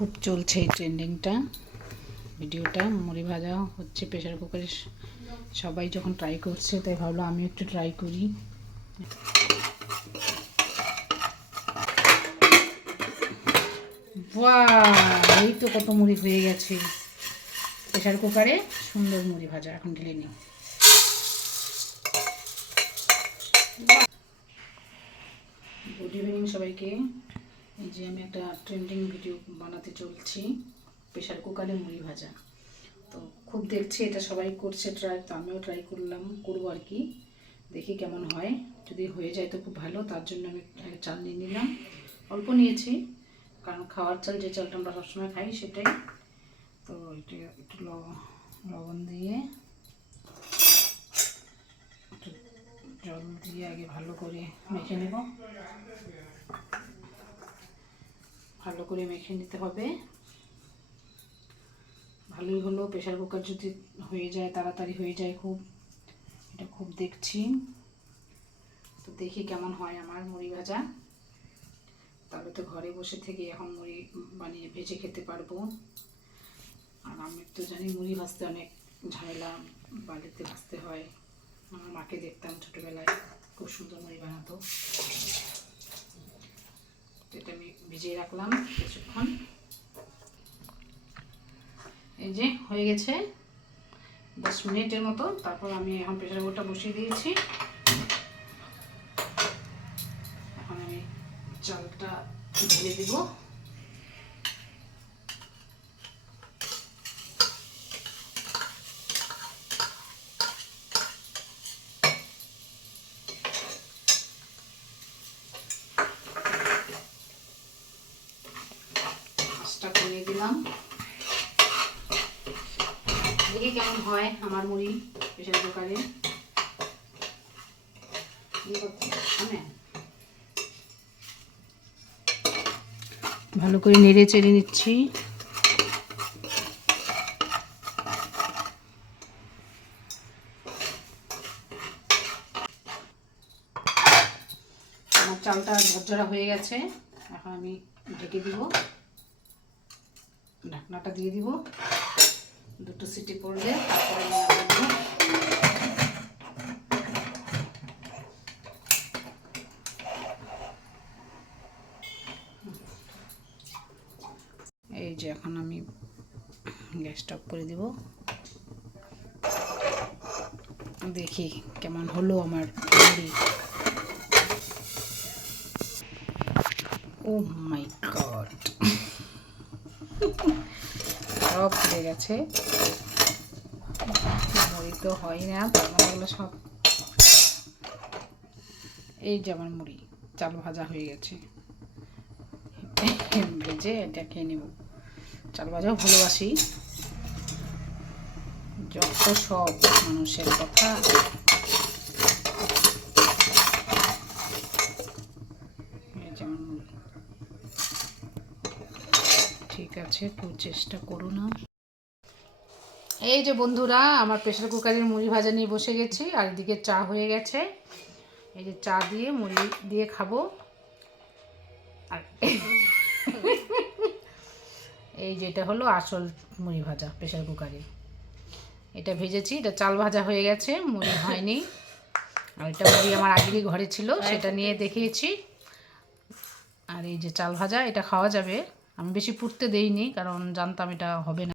খুব চলছে এই ট্রেন্ডিংটা ভিডিওটা। মুড়ি ভাজা হচ্ছে প্রেসার কুকারে, সবাই যখন ট্রাই করছে তাই ভাবলাম আমি একটু ট্রাই করি। বাহ, এই তো কত মুড়ি হয়ে গেছে প্রেসার কুকারে। সুন্দর মুড়ি ভাজা, এখন ঢেলে নিই। গুড ইভিনিং সবাইকে। এই যে আমি একটা ট্রেন্ডিং ভিডিও বানাতে চলছি, প্রেসার কুকারে মুড়ি ভাজা। তো খুব দেখছি এটা সবাই করছে ট্রাই, তো আমিও ট্রাই করবো আর কি, দেখি কেমন হয়। যদি হয়ে যায় তো খুব ভালো। তার জন্য আমি চাল নিয়ে নিলাম, অল্প নিয়েছি কারণ খাওয়ার চাল যে চালটা আমরা সবসময় খাই সেটাই। তো এটা একটু লবণ দিয়ে একটু জল দিয়ে আগে ভালো করে মেখে নেব। ভালো করে মেখে নিতে হবে। ভালোই হলো, প্রেসার কুকার যদি হয়ে যায় তাড়াতাড়ি হয়ে যায় খুব, এটা খুব দেখছি। তো দেখি কেমন হয় আমার মুড়ি ভাজা। তাহলে তো ঘরে বসে থেকে এখন মুড়ি বানিয়ে ভেজে খেতে পারবো। আর আমি তো জানি মুড়ি ভাজতে অনেক ঝামেলা, বাড়িতে ভাজতে হয়। আমার মাকে দেখতাম ছোটোবেলায়, খুব সুন্দর মুড়ি বানাতো। এটা আমি ভিজিয়ে রাখলাম কিছুক্ষণ। এই যে হয়ে গেছে 10 মিনিটের মতো। তারপর আমি এখন প্রেসার কুকারটা বসিয়ে দিয়েছি। এখন আমি চালটা ঢেলে দিব। আঁচটা কমিয়ে দিলাম, দেখি কেমন হয় আমার মুড়ি প্রেসার কুকারে। ভালো করে নেড়ে চেড়ে নিচ্ছি। আমার চালটা ঝরঝরা হয়ে গেছে, এখন আমি ঢেকে দিব, ঢাকনাটা দিয়ে দিব। 2টো সিটি পড়লে তারপরে এই যে এখন আমি গ্যাসটা অফ করে দিব। দেখি কেমন হলো আমার মুড়ি। ও মাই গড, সব ফুলে গেছে। মুড়ি তো হয় না, তার মানে এগুলো সব। এই যে আমার মুড়ি চাল ভাজা হয়ে গেছে, ভেজে এটা খেয়ে নেব। চাল ভাজাও ভালোবাসি, যত সব মানুষের কথা। যেমন ঠিক আছে, একটু চেষ্টা করো না। এই যে বন্ধুরা, আমার প্রেসার কুকারের মুড়ি ভাজা নিয়ে বসে গেছি, আর এদিকে চা হয়ে গেছে। এই যে চা দিয়ে মুড়ি দিয়ে খাবো। আর এই যেটা হলো আসল মুড়ি ভাজা প্রেসার কুকারে। এটা ভেজেছি, এটা চাল ভাজা হয়ে গেছে, মুড়ি হয়নি। আর এটা মুড়ি আমার আগেরই ঘরে ছিল, সেটা নিয়ে দেখিয়েছি। আর এই যে চাল ভাজা, এটা খাওয়া যাবে। আমি বেশি পুড়তে দেইনি কারণ জানতাম এটা হবে না।